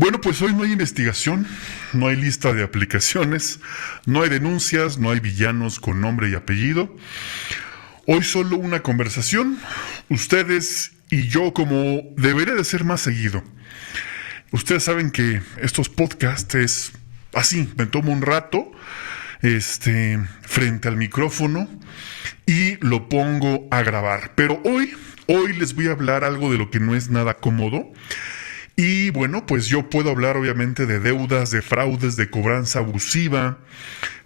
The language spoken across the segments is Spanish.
Bueno, pues hoy no hay investigación, no hay lista de aplicaciones, no hay denuncias, no hay villanos con nombre y apellido. Hoy solo una conversación, ustedes y yo, como debería de ser más seguido. Ustedes saben que estos podcasts es así, me tomo un rato frente al micrófono y lo pongo a grabar. Pero hoy les voy a hablar algo de lo que no es nada cómodo. Y bueno, pues yo puedo hablar obviamente de deudas, de fraudes, de cobranza abusiva,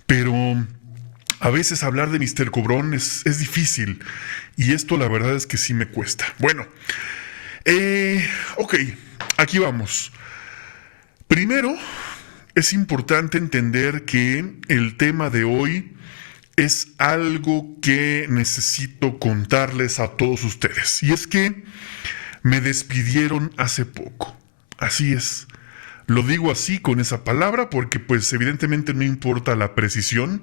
pero a veces hablar de Mr. Cobrón es difícil. Y esto la verdad es que sí me cuesta. Bueno, ok, aquí vamos. Primero, es importante entender que el tema de hoy es algo que necesito contarles a todos ustedes. Y es que me despidieron hace poco. Así es. Lo digo así con esa palabra porque pues evidentemente no importa la precisión.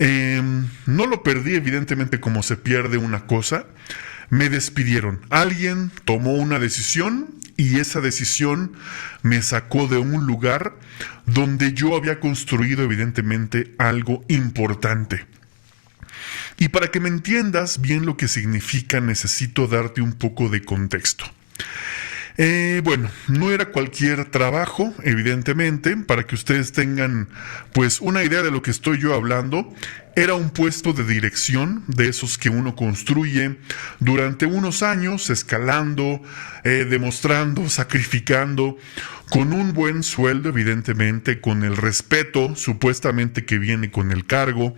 No lo perdí evidentemente como se pierde una cosa. Me despidieron. Alguien tomó una decisión y esa decisión me sacó de un lugar donde yo había construido evidentemente algo importante. Y para que me entiendas bien lo que significa, necesito darte un poco de contexto. Bueno, no era cualquier trabajo, evidentemente, para que ustedes tengan pues una idea de lo que estoy yo hablando. Era un puesto de dirección, de esos que uno construye durante unos años, escalando, demostrando, sacrificando, con un buen sueldo, evidentemente, con el respeto supuestamente que viene con el cargo,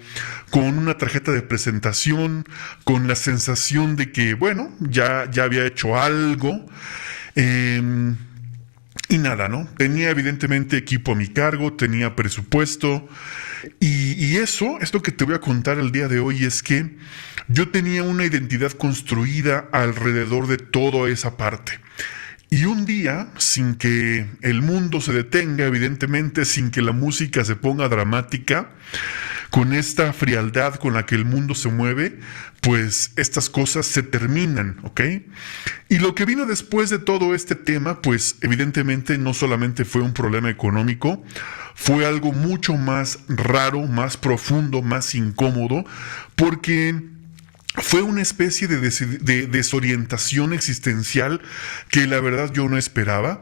con una tarjeta de presentación, con la sensación de que, bueno, ya había hecho algo. Y nada, ¿no? Tenía evidentemente equipo a mi cargo, tenía presupuesto. Y eso, esto que te voy a contar el día de hoy es que yo tenía una identidad construida alrededor de toda esa parte. Y un día, sin que el mundo se detenga, evidentemente, sin que la música se ponga dramática, con esta frialdad con la que el mundo se mueve, pues estas cosas se terminan, ¿ok? Y lo que vino después de todo este tema, pues evidentemente no solamente fue un problema económico, fue algo mucho más raro, más profundo, más incómodo, porque fue una especie de desorientación existencial que la verdad yo no esperaba.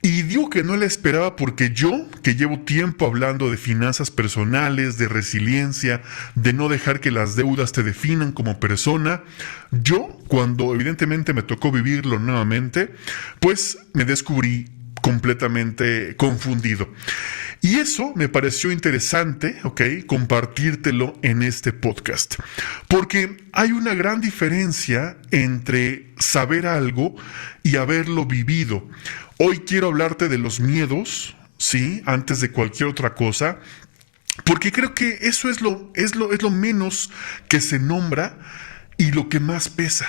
Y digo que no la esperaba porque yo, que llevo tiempo hablando de finanzas personales, de resiliencia, de no dejar que las deudas te definan como persona, yo, cuando evidentemente me tocó vivirlo nuevamente, pues me descubrí completamente confundido. Y eso me pareció interesante, ¿ok? Compartírtelo en este podcast. Porque hay una gran diferencia entre saber algo y haberlo vivido. Hoy quiero hablarte de los miedos, ¿sí? Antes de cualquier otra cosa, porque creo que eso es lo menos que se nombra y lo que más pesa.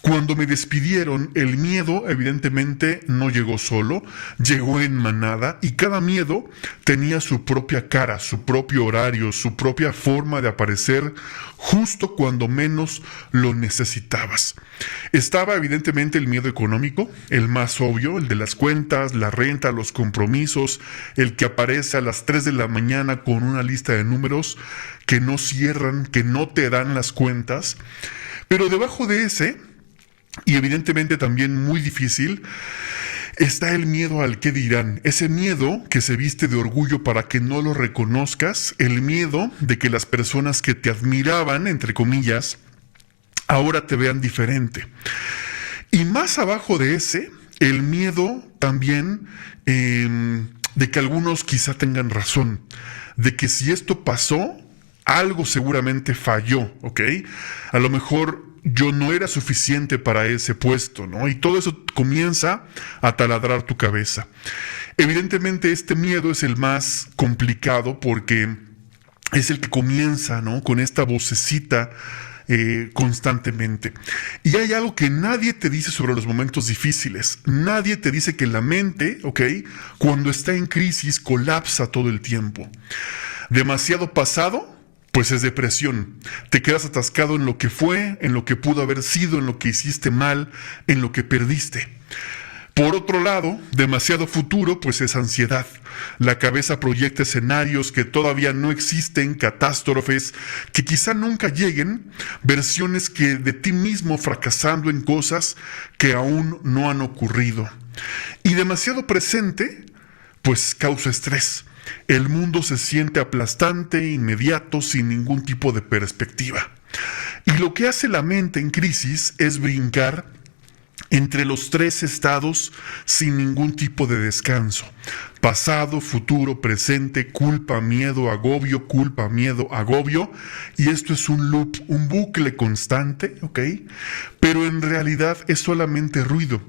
Cuando me despidieron, el miedo evidentemente no llegó solo, llegó en manada y cada miedo tenía su propia cara, su propio horario, su propia forma de aparecer justo cuando menos lo necesitabas. Estaba evidentemente el miedo económico, el más obvio, el de las cuentas, la renta, los compromisos, el que aparece a las 3 de la mañana con una lista de números que no cierran, que no te dan las cuentas. Pero debajo de ese, y evidentemente también muy difícil, está el miedo al qué dirán. Ese miedo que se viste de orgullo para que no lo reconozcas, el miedo de que las personas que te admiraban, entre comillas, ahora te vean diferente. Y más abajo de ese, el miedo también de que algunos quizá tengan razón, de que si esto pasó, algo seguramente falló, ¿ok? A lo mejor yo no era suficiente para ese puesto, ¿no? Y todo eso comienza a taladrar tu cabeza. Evidentemente este miedo es el más complicado porque es el que comienza, ¿no? Con esta vocecita constantemente. Y hay algo que nadie te dice sobre los momentos difíciles. Nadie te dice que la mente, ¿ok? Cuando está en crisis colapsa todo el tiempo. Demasiado pasado, pues es depresión. Te quedas atascado en lo que fue, en lo que pudo haber sido, en lo que hiciste mal, en lo que perdiste. Por otro lado, demasiado futuro, pues es ansiedad. La cabeza proyecta escenarios que todavía no existen, catástrofes que quizá nunca lleguen, versiones que de ti mismo fracasando en cosas que aún no han ocurrido. Y demasiado presente, pues causa estrés. El mundo se siente aplastante, inmediato, sin ningún tipo de perspectiva. Y lo que hace la mente en crisis es brincar entre los tres estados sin ningún tipo de descanso. Pasado, futuro, presente, culpa, miedo, agobio, culpa, miedo, agobio. Y esto es un loop, un bucle constante, ¿ok? Pero en realidad es solamente ruido.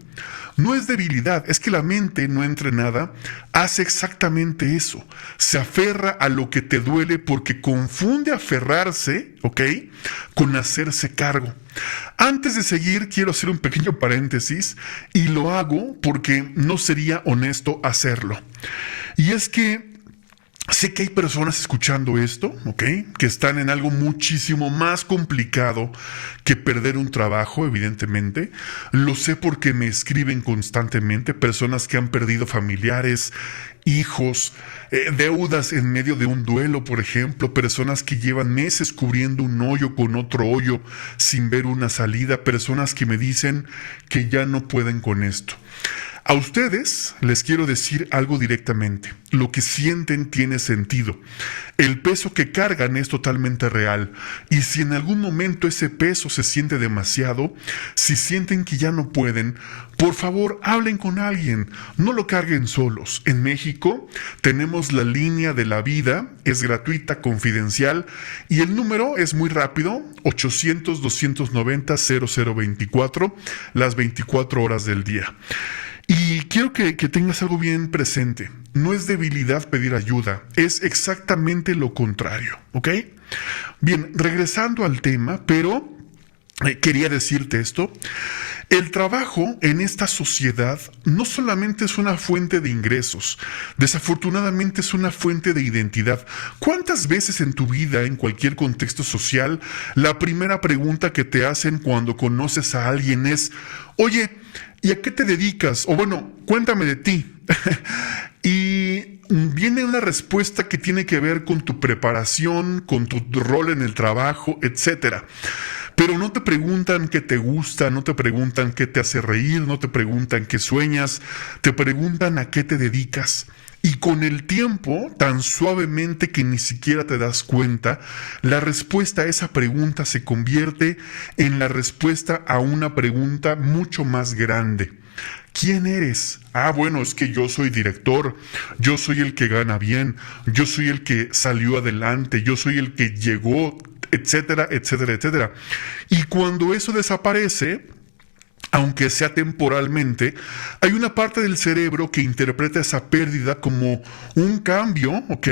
No es debilidad, es que la mente no entrenada hace exactamente eso. Se aferra a lo que te duele porque confunde aferrarse, ¿ok?, con hacerse cargo. Antes de seguir, quiero hacer un pequeño paréntesis y lo hago porque no sería honesto hacerlo. Y es que sé que hay personas escuchando esto, ¿ok?, que están en algo muchísimo más complicado que perder un trabajo, evidentemente. Lo sé porque me escriben constantemente personas que han perdido familiares, hijos, deudas en medio de un duelo, por ejemplo, personas que llevan meses cubriendo un hoyo con otro hoyo sin ver una salida, personas que me dicen que ya no pueden con esto. A ustedes les quiero decir algo directamente. Lo que sienten tiene sentido. El peso que cargan es totalmente real. Y si en algún momento ese peso se siente demasiado, si sienten que ya no pueden, por favor hablen con alguien. No lo carguen solos. En México tenemos la línea de la vida. Es gratuita, confidencial. Y el número es muy rápido. 800-290-0024. Las 24 horas del día. Y quiero que tengas algo bien presente. No es debilidad pedir ayuda, es exactamente lo contrario, ¿ok? Bien, regresando al tema, pero quería decirte esto. El trabajo en esta sociedad no solamente es una fuente de ingresos, desafortunadamente es una fuente de identidad. ¿Cuántas veces en tu vida, en cualquier contexto social, la primera pregunta que te hacen cuando conoces a alguien es, oye, ¿y a qué te dedicas? O bueno, cuéntame de ti. Y viene una respuesta que tiene que ver con tu preparación, con tu rol en el trabajo, etcétera. Pero no te preguntan qué te gusta, no te preguntan qué te hace reír, no te preguntan qué sueñas, te preguntan a qué te dedicas. Y con el tiempo, tan suavemente que ni siquiera te das cuenta, la respuesta a esa pregunta se convierte en la respuesta a una pregunta mucho más grande. ¿Quién eres? Ah, bueno, es que yo soy director, yo soy el que gana bien, yo soy el que salió adelante, yo soy el que llegó, etcétera, etcétera, etcétera. Y cuando eso desaparece, aunque sea temporalmente, hay una parte del cerebro que interpreta esa pérdida como un cambio, ¿ok?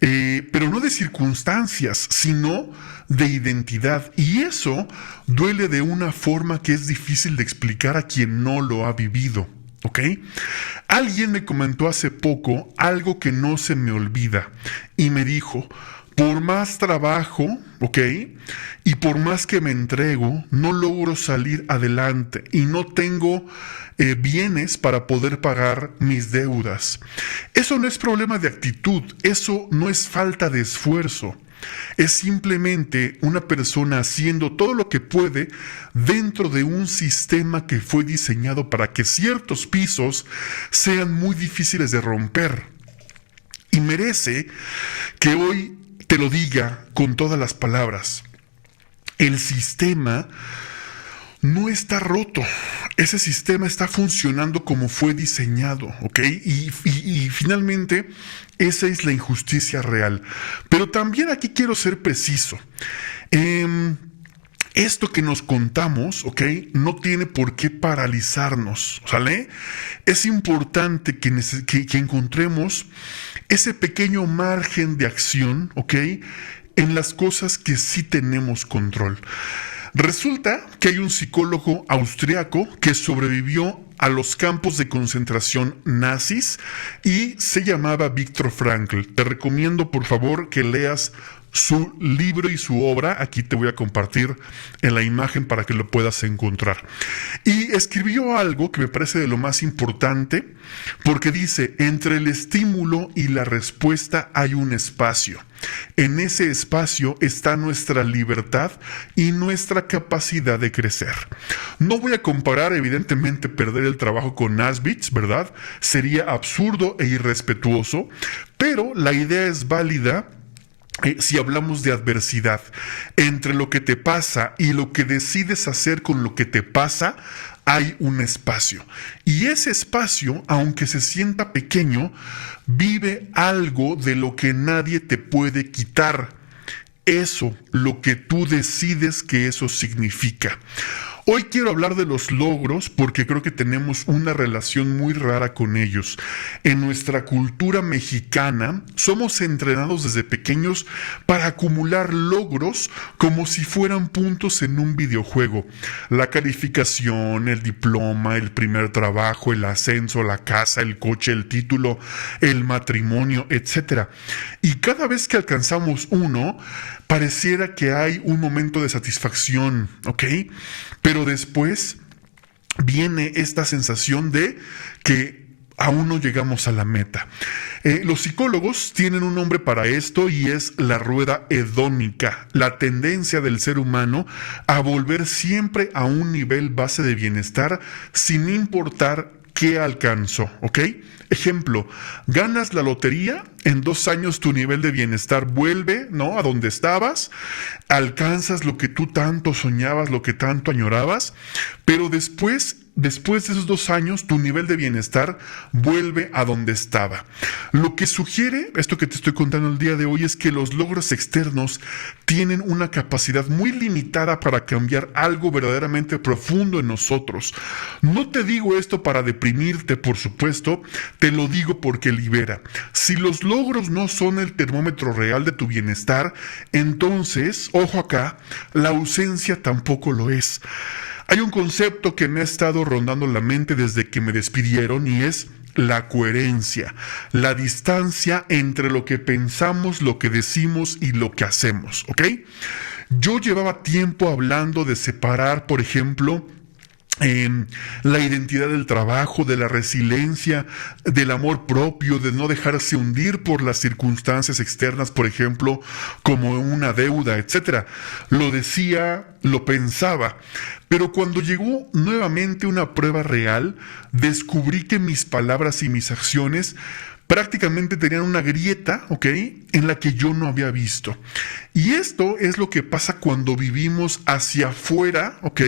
Pero no de circunstancias, sino de identidad. Y eso duele de una forma que es difícil de explicar a quien no lo ha vivido, ¿ok? Alguien me comentó hace poco algo que no se me olvida y me dijo, por más trabajo, ¿ok?, y por más que me entrego, no logro salir adelante y no tengo bienes para poder pagar mis deudas. Eso no es problema de actitud, eso no es falta de esfuerzo. Es simplemente una persona haciendo todo lo que puede dentro de un sistema que fue diseñado para que ciertos pisos sean muy difíciles de romper. Y merece que hoy te lo diga con todas las palabras. El sistema no está roto. Ese sistema está funcionando como fue diseñado, ¿ok? Y finalmente, esa es la injusticia real. Pero también aquí quiero ser preciso. Esto que nos contamos, ¿ok?, no tiene por qué paralizarnos, ¿sale? Es importante que encontremos ese pequeño margen de acción, ¿ok?, en las cosas que sí tenemos control. Resulta que hay un psicólogo austriaco que sobrevivió a los campos de concentración nazis y se llamaba Viktor Frankl. Te recomiendo, por favor, que leas su libro y su obra. Aquí te voy a compartir en la imagen para que lo puedas encontrar. Y escribió algo que me parece de lo más importante, porque dice: entre el estímulo y la respuesta hay un espacio. En ese espacio está nuestra libertad y nuestra capacidad de crecer. No voy a comparar, evidentemente, perder el trabajo con Auschwitz, ¿verdad? Sería absurdo e irrespetuoso, pero la idea es válida. Si hablamos de adversidad, entre lo que te pasa y lo que decides hacer con lo que te pasa, hay un espacio. Y ese espacio, aunque se sienta pequeño, vive algo de lo que nadie te puede quitar. Eso, lo que tú decides que eso significa. Hoy quiero hablar de los logros porque creo que tenemos una relación muy rara con ellos. En nuestra cultura mexicana somos entrenados desde pequeños para acumular logros como si fueran puntos en un videojuego. La calificación, el diploma, el primer trabajo, el ascenso, la casa, el coche, el título, el matrimonio, etc. Y cada vez que alcanzamos uno, pareciera que hay un momento de satisfacción, ¿ok? Pero después viene esta sensación de que aún no llegamos a la meta. Los psicólogos tienen un nombre para esto y es la rueda hedónica, la tendencia del ser humano a volver siempre a un nivel base de bienestar sin importar qué alcanzó, ¿ok? Ejemplo, ganas la lotería, en 2 años tu nivel de bienestar vuelve, ¿no?, a donde estabas, alcanzas lo que tú tanto soñabas, lo que tanto añorabas, pero después de esos 2 años, tu nivel de bienestar vuelve a donde estaba. Lo que sugiere esto que te estoy contando el día de hoy es que los logros externos tienen una capacidad muy limitada para cambiar algo verdaderamente profundo en nosotros. No te digo esto para deprimirte, por supuesto, te lo digo porque libera. Si los logros no son el termómetro real de tu bienestar, entonces, ojo acá, la ausencia tampoco lo es. Hay un concepto que me ha estado rondando la mente desde que me despidieron y es la coherencia, la distancia entre lo que pensamos, lo que decimos y lo que hacemos, ¿ok? Yo llevaba tiempo hablando de separar, por ejemplo, la identidad del trabajo, de la resiliencia, del amor propio, de no dejarse hundir por las circunstancias externas, por ejemplo, como una deuda, etcétera. Lo decía, lo pensaba, pero cuando llegó nuevamente una prueba real, descubrí que mis palabras y mis acciones prácticamente tenían una grieta, ¿ok?, en la que yo no había visto. Y esto es lo que pasa cuando vivimos hacia afuera, ¿ok?,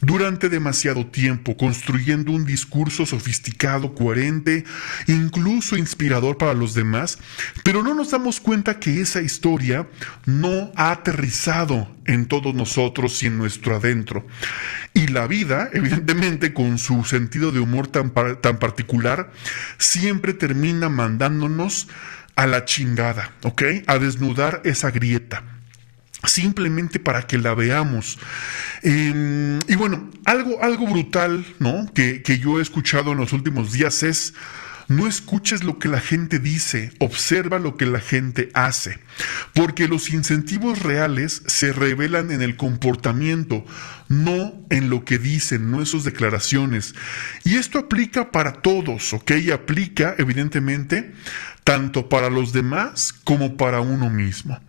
durante demasiado tiempo, construyendo un discurso sofisticado, coherente, incluso inspirador para los demás, pero no nos damos cuenta que esa historia no ha aterrizado en todos nosotros y en nuestro adentro. Y la vida, evidentemente, con su sentido de humor tan particular, siempre termina mandándonos a la chingada, ¿ok? A desnudar esa grieta, simplemente para que la veamos. Y bueno, algo brutal, ¿no?, que yo he escuchado en los últimos días es: no escuches lo que la gente dice, observa lo que la gente hace, porque los incentivos reales se revelan en el comportamiento, no en lo que dicen, no en sus declaraciones. Y esto aplica para todos, ¿ok? Y aplica, evidentemente, tanto para los demás como para uno mismo.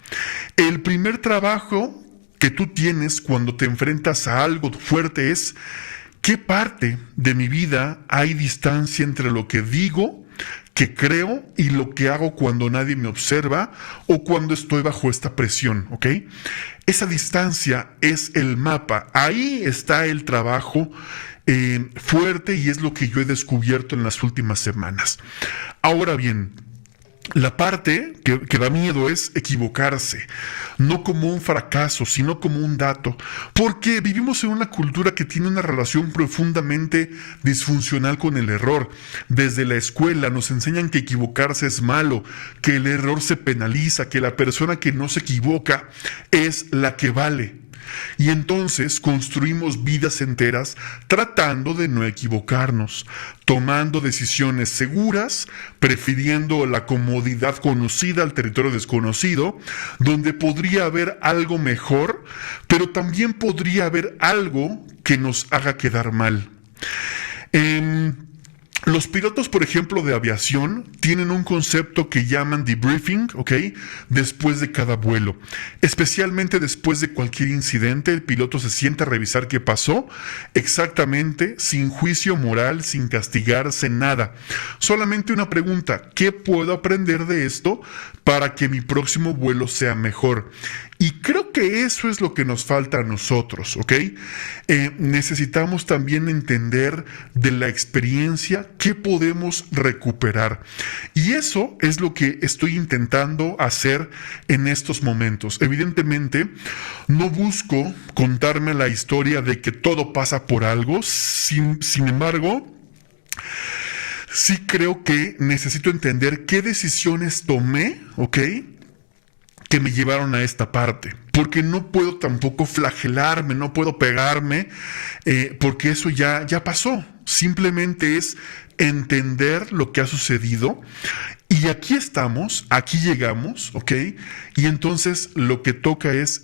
El primer trabajo que tú tienes cuando te enfrentas a algo fuerte es: ¿qué parte de mi vida hay distancia entre lo que digo, que creo y lo que hago cuando nadie me observa o cuando estoy bajo esta presión, ¿ok? Esa distancia es el mapa. Ahí está el trabajo fuerte y es lo que yo he descubierto en las últimas semanas. Ahora bien, la parte que da miedo es equivocarse, no como un fracaso, sino como un dato, porque vivimos en una cultura que tiene una relación profundamente disfuncional con el error. Desde la escuela nos enseñan que equivocarse es malo, que el error se penaliza, que la persona que no se equivoca es la que vale. Y entonces construimos vidas enteras tratando de no equivocarnos, tomando decisiones seguras, prefiriendo la comodidad conocida al territorio desconocido, donde podría haber algo mejor, pero también podría haber algo que nos haga quedar mal. Los pilotos, por ejemplo, de aviación, tienen un concepto que llaman debriefing, ¿ok? Después de cada vuelo. Especialmente después de cualquier incidente, el piloto se sienta a revisar qué pasó, exactamente, sin juicio moral, sin castigarse, nada. Solamente una pregunta: ¿qué puedo aprender de esto para que mi próximo vuelo sea mejor? Y creo que eso es lo que nos falta a nosotros, ¿ok? Necesitamos también entender de la experiencia qué podemos recuperar. Y eso es lo que estoy intentando hacer en estos momentos. Evidentemente, no busco contarme la historia de que todo pasa por algo. Sin embargo, sí creo que necesito entender qué decisiones tomé, ¿ok?, que me llevaron a esta parte, porque no puedo tampoco flagelarme, no puedo pegarme, porque eso ya pasó. Simplemente es entender lo que ha sucedido y aquí estamos, aquí llegamos, ¿ok? Y entonces lo que toca es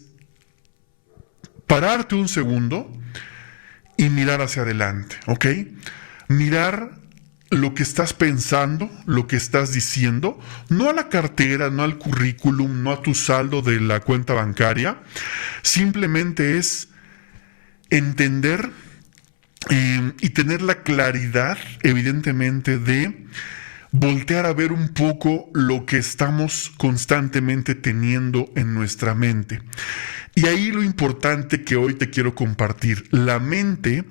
pararte un segundo y mirar hacia adelante, ¿ok? Mirar lo que estás pensando, lo que estás diciendo, no a la cartera, no al currículum, no a tu saldo de la cuenta bancaria. Simplemente es entender y tener la claridad, evidentemente, de voltear a ver un poco lo que estamos constantemente teniendo en nuestra mente. Y ahí lo importante que hoy te quiero compartir: la mente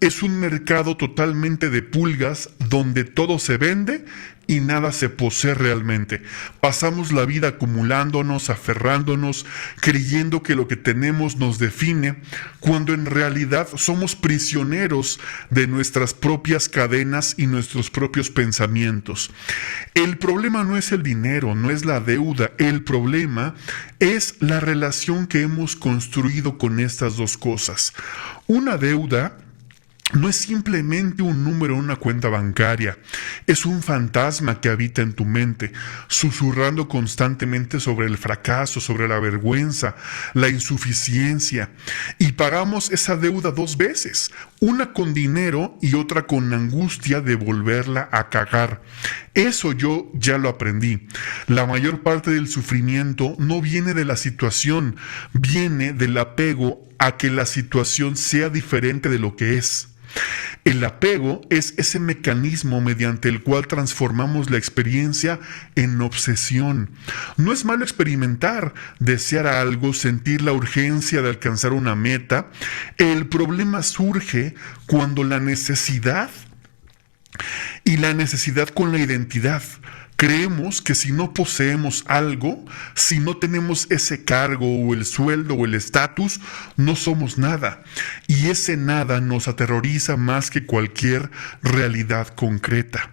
es un mercado totalmente de pulgas donde todo se vende y nada se posee realmente. Pasamos la vida acumulándonos, aferrándonos, creyendo que lo que tenemos nos define, cuando en realidad somos prisioneros de nuestras propias cadenas y nuestros propios pensamientos. El problema no es el dinero, no es la deuda, el problema es la relación que hemos construido con estas dos cosas. Una deuda no es simplemente un número en una cuenta bancaria, es un fantasma que habita en tu mente, susurrando constantemente sobre el fracaso, sobre la vergüenza, la insuficiencia. Y pagamos esa deuda dos veces, una con dinero y otra con angustia de volverla a cagar. Eso yo ya lo aprendí. La mayor parte del sufrimiento no viene de la situación, viene del apego a que la situación sea diferente de lo que es. El apego es ese mecanismo mediante el cual transformamos la experiencia en obsesión. No es malo experimentar, desear algo, sentir la urgencia de alcanzar una meta. El problema surge cuando la necesidad y la necesidad con la identidad. Creemos que si no poseemos algo, si no tenemos ese cargo o el sueldo o el estatus, no somos nada. Y ese nada nos aterroriza más que cualquier realidad concreta.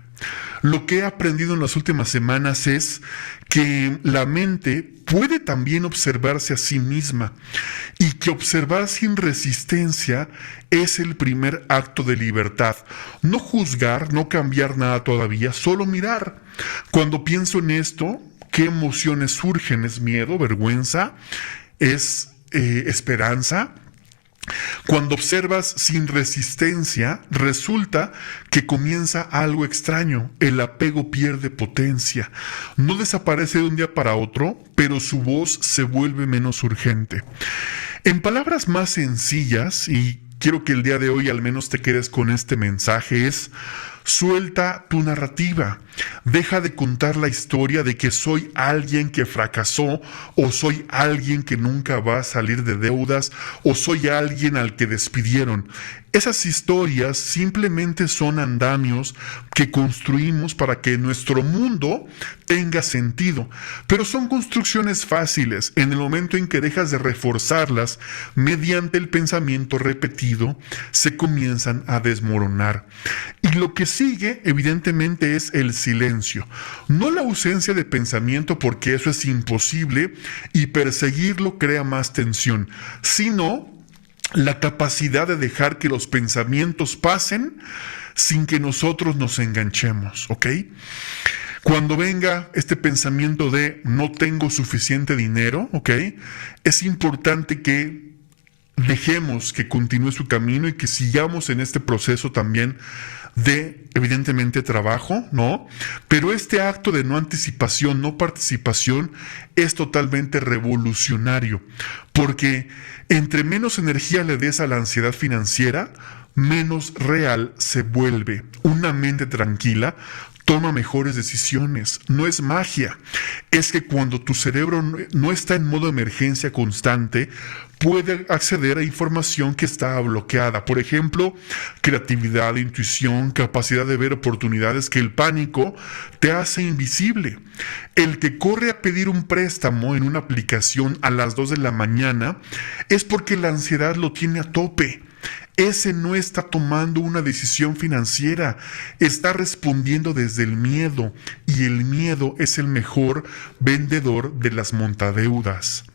Lo que he aprendido en las últimas semanas es que la mente puede también observarse a sí misma y que observar sin resistencia es el primer acto de libertad. No juzgar, no cambiar nada todavía, solo mirar. Cuando pienso en esto, ¿qué emociones surgen? ¿Es miedo, vergüenza? ¿Es esperanza? Cuando observas sin resistencia, resulta que comienza algo extraño. El apego pierde potencia. No desaparece de un día para otro, pero su voz se vuelve menos urgente. En palabras más sencillas, y quiero que el día de hoy al menos te quedes con este mensaje, es: suelta tu narrativa. Deja de contar la historia de que soy alguien que fracasó, o soy alguien que nunca va a salir de deudas, o soy alguien al que despidieron. Esas historias simplemente son andamios que construimos para que nuestro mundo tenga sentido, pero son construcciones fáciles. En el momento en que dejas de reforzarlas mediante el pensamiento repetido, se comienzan a desmoronar. Y lo que sigue, evidentemente, es el silencio. No la ausencia de pensamiento, porque eso es imposible y perseguirlo crea más tensión, sino la capacidad de dejar que los pensamientos pasen sin que nosotros nos enganchemos, ¿ok? Cuando venga este pensamiento de no tengo suficiente dinero, ¿ok? Es importante que dejemos que continúe su camino y que sigamos en este proceso también de, evidentemente, trabajo, ¿no? Pero este acto de no anticipación, no participación, es totalmente revolucionario, porque entre menos energía le des a la ansiedad financiera, menos real se vuelve. Una mente tranquila toma mejores decisiones. No es magia. Es que cuando tu cerebro no está en modo de emergencia constante, puede acceder a información que está bloqueada. Por ejemplo, creatividad, intuición, capacidad de ver oportunidades que el pánico te hace invisible. El que corre a pedir un préstamo en una aplicación a las 2 de la mañana es porque la ansiedad lo tiene a tope. Ese no está tomando una decisión financiera, está respondiendo desde el miedo, y el miedo es el mejor vendedor de las montadeudas.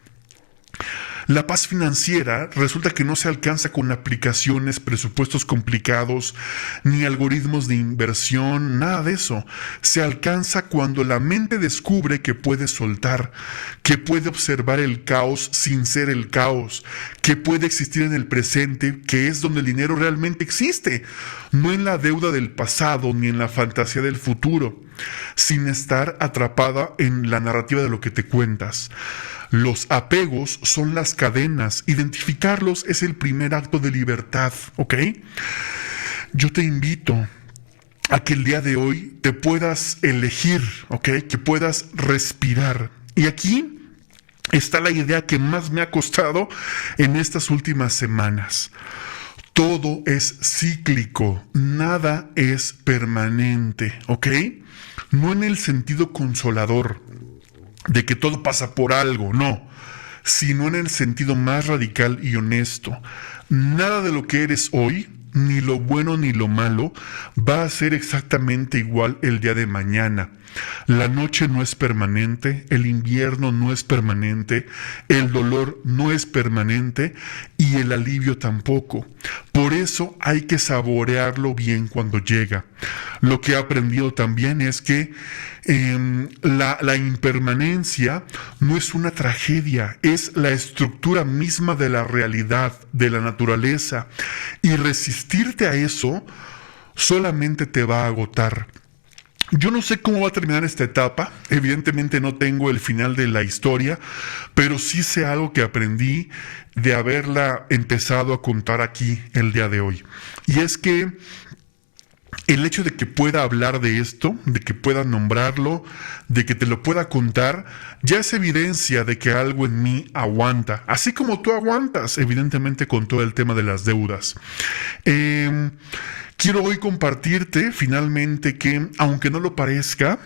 La paz financiera resulta que no se alcanza con aplicaciones, presupuestos complicados, ni algoritmos de inversión, nada de eso. Se alcanza cuando la mente descubre que puede soltar, que puede observar el caos sin ser el caos, que puede existir en el presente, que es donde el dinero realmente existe, no en la deuda del pasado ni en la fantasía del futuro, sin estar atrapada en la narrativa de lo que te cuentas. Los apegos son las cadenas. Identificarlos es el primer acto de libertad, ¿ok? Yo te invito a que el día de hoy te puedas elegir, ¿ok? Que puedas respirar. Y aquí está la idea que más me ha costado en estas últimas semanas. Todo es cíclico, nada es permanente, ¿ok? No en el sentido consolador de que todo pasa por algo, no, sino en el sentido más radical y honesto. Nada de lo que eres hoy, ni lo bueno ni lo malo, va a ser exactamente igual el día de mañana. La noche no es permanente, el invierno no es permanente, el dolor no es permanente y el alivio tampoco. Por eso hay que saborearlo bien cuando llega. Lo que he aprendido también es que la impermanencia no es una tragedia, es la estructura misma de la realidad, de la naturaleza, y resistirte a eso solamente te va a agotar. Yo no sé cómo va a terminar esta etapa, evidentemente no tengo el final de la historia, pero sí sé algo que aprendí de haberla empezado a contar aquí el día de hoy. Y es que el hecho de que pueda hablar de esto, de que pueda nombrarlo, de que te lo pueda contar, ya es evidencia de que algo en mí aguanta, así como tú aguantas, evidentemente, con todo el tema de las deudas. Quiero hoy compartirte finalmente que, aunque no lo parezca,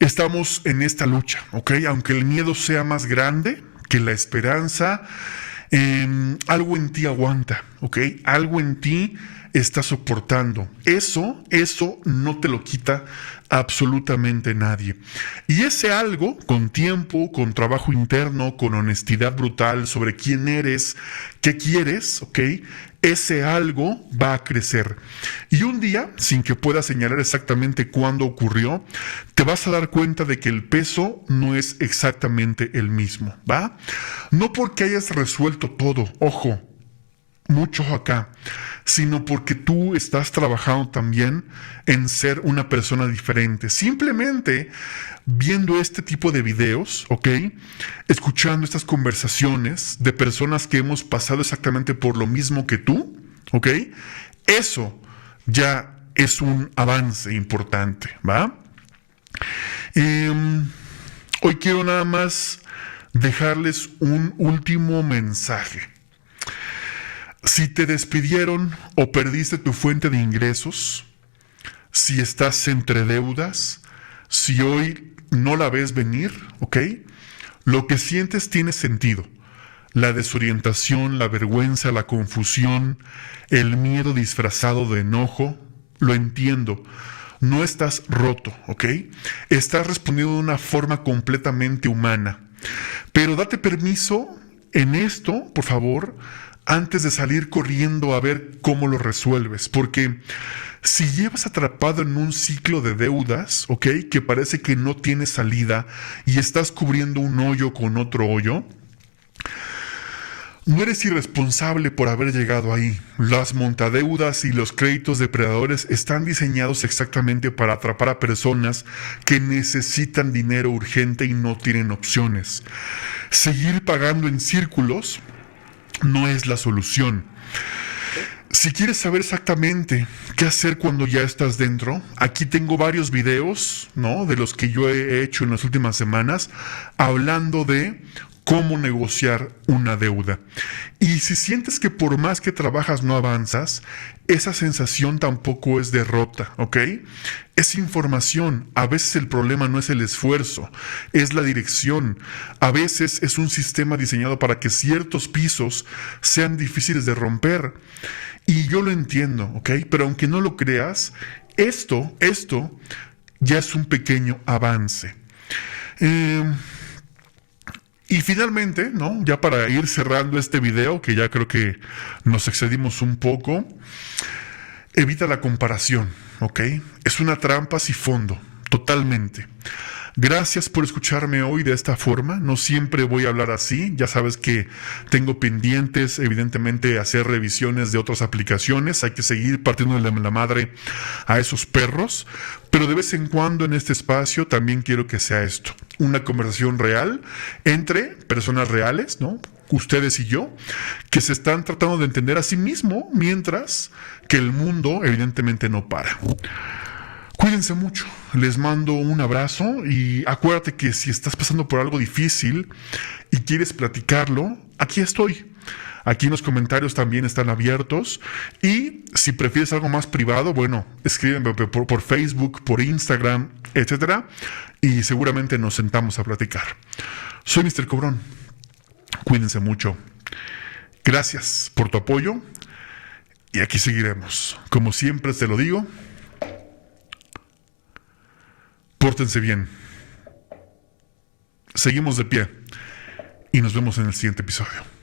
estamos en esta lucha, ¿ok? Aunque el miedo sea más grande que la esperanza, algo en ti aguanta, ¿ok? Algo en ti está soportando. Eso no te lo quita absolutamente nadie. Y ese algo, con tiempo, con trabajo interno, con honestidad brutal sobre quién eres, qué quieres, ¿ok? Ese algo va a crecer. Y un día, sin que puedas señalar exactamente cuándo ocurrió, te vas a dar cuenta de que el peso no es exactamente el mismo, ¿va? No porque hayas resuelto todo, ojo, mucho acá, sino porque tú estás trabajando también en ser una persona diferente. Simplemente viendo este tipo de videos, ¿ok? Escuchando estas conversaciones de personas que hemos pasado exactamente por lo mismo que tú, ¿ok? Eso ya es un avance importante, ¿va? Hoy quiero nada más dejarles un último mensaje. Si te despidieron o perdiste tu fuente de ingresos, si estás entre deudas, si hoy no la ves venir, ¿ok? Lo que sientes tiene sentido. La desorientación, la vergüenza, la confusión, el miedo disfrazado de enojo, lo entiendo. No estás roto, ¿ok? Estás respondiendo de una forma completamente humana. Pero date permiso en esto, por favor, antes de salir corriendo a ver cómo lo resuelves, porque si llevas atrapado en un ciclo de deudas, ¿ok? Que parece que no tiene salida y estás cubriendo un hoyo con otro hoyo, no eres irresponsable por haber llegado ahí. Las montadeudas y los créditos depredadores están diseñados exactamente para atrapar a personas que necesitan dinero urgente y no tienen opciones. Seguir pagando en círculos no es la solución. Si quieres saber exactamente qué hacer cuando ya estás dentro, aquí tengo varios videos, ¿no? De los que yo he hecho en las últimas semanas, hablando de cómo negociar una deuda. Y si sientes que por más que trabajas no avanzas, esa sensación tampoco es derrota, ¿ok? Es información. A veces el problema no es el esfuerzo, es la dirección. A veces es un sistema diseñado para que ciertos pisos sean difíciles de romper. Y yo lo entiendo, ¿ok? Pero aunque no lo creas, esto ya es un pequeño avance. Y finalmente, ¿no? Ya para ir cerrando este video, que ya creo que nos excedimos un poco, evita la comparación, ¿ok? Es una trampa sin fondo, totalmente. Gracias por escucharme hoy de esta forma. No siempre voy a hablar así. Ya sabes que tengo pendientes, evidentemente, hacer revisiones de otras aplicaciones. Hay que seguir partiendo de la madre a esos perros. Pero de vez en cuando en este espacio también quiero que sea esto. Una conversación real entre personas reales, ¿no? Ustedes y yo, que se están tratando de entender a sí mismo mientras que el mundo evidentemente no para. Cuídense mucho, les mando un abrazo y acuérdate que si estás pasando por algo difícil y quieres platicarlo, aquí estoy. Aquí en los comentarios también están abiertos y si prefieres algo más privado, bueno, escríbeme por Facebook, por Instagram, etcétera, y seguramente nos sentamos a platicar. Soy Mr. Cobrón. Cuídense mucho. Gracias por tu apoyo y aquí seguiremos. Como siempre te lo digo, pórtense bien. Seguimos de pie y nos vemos en el siguiente episodio.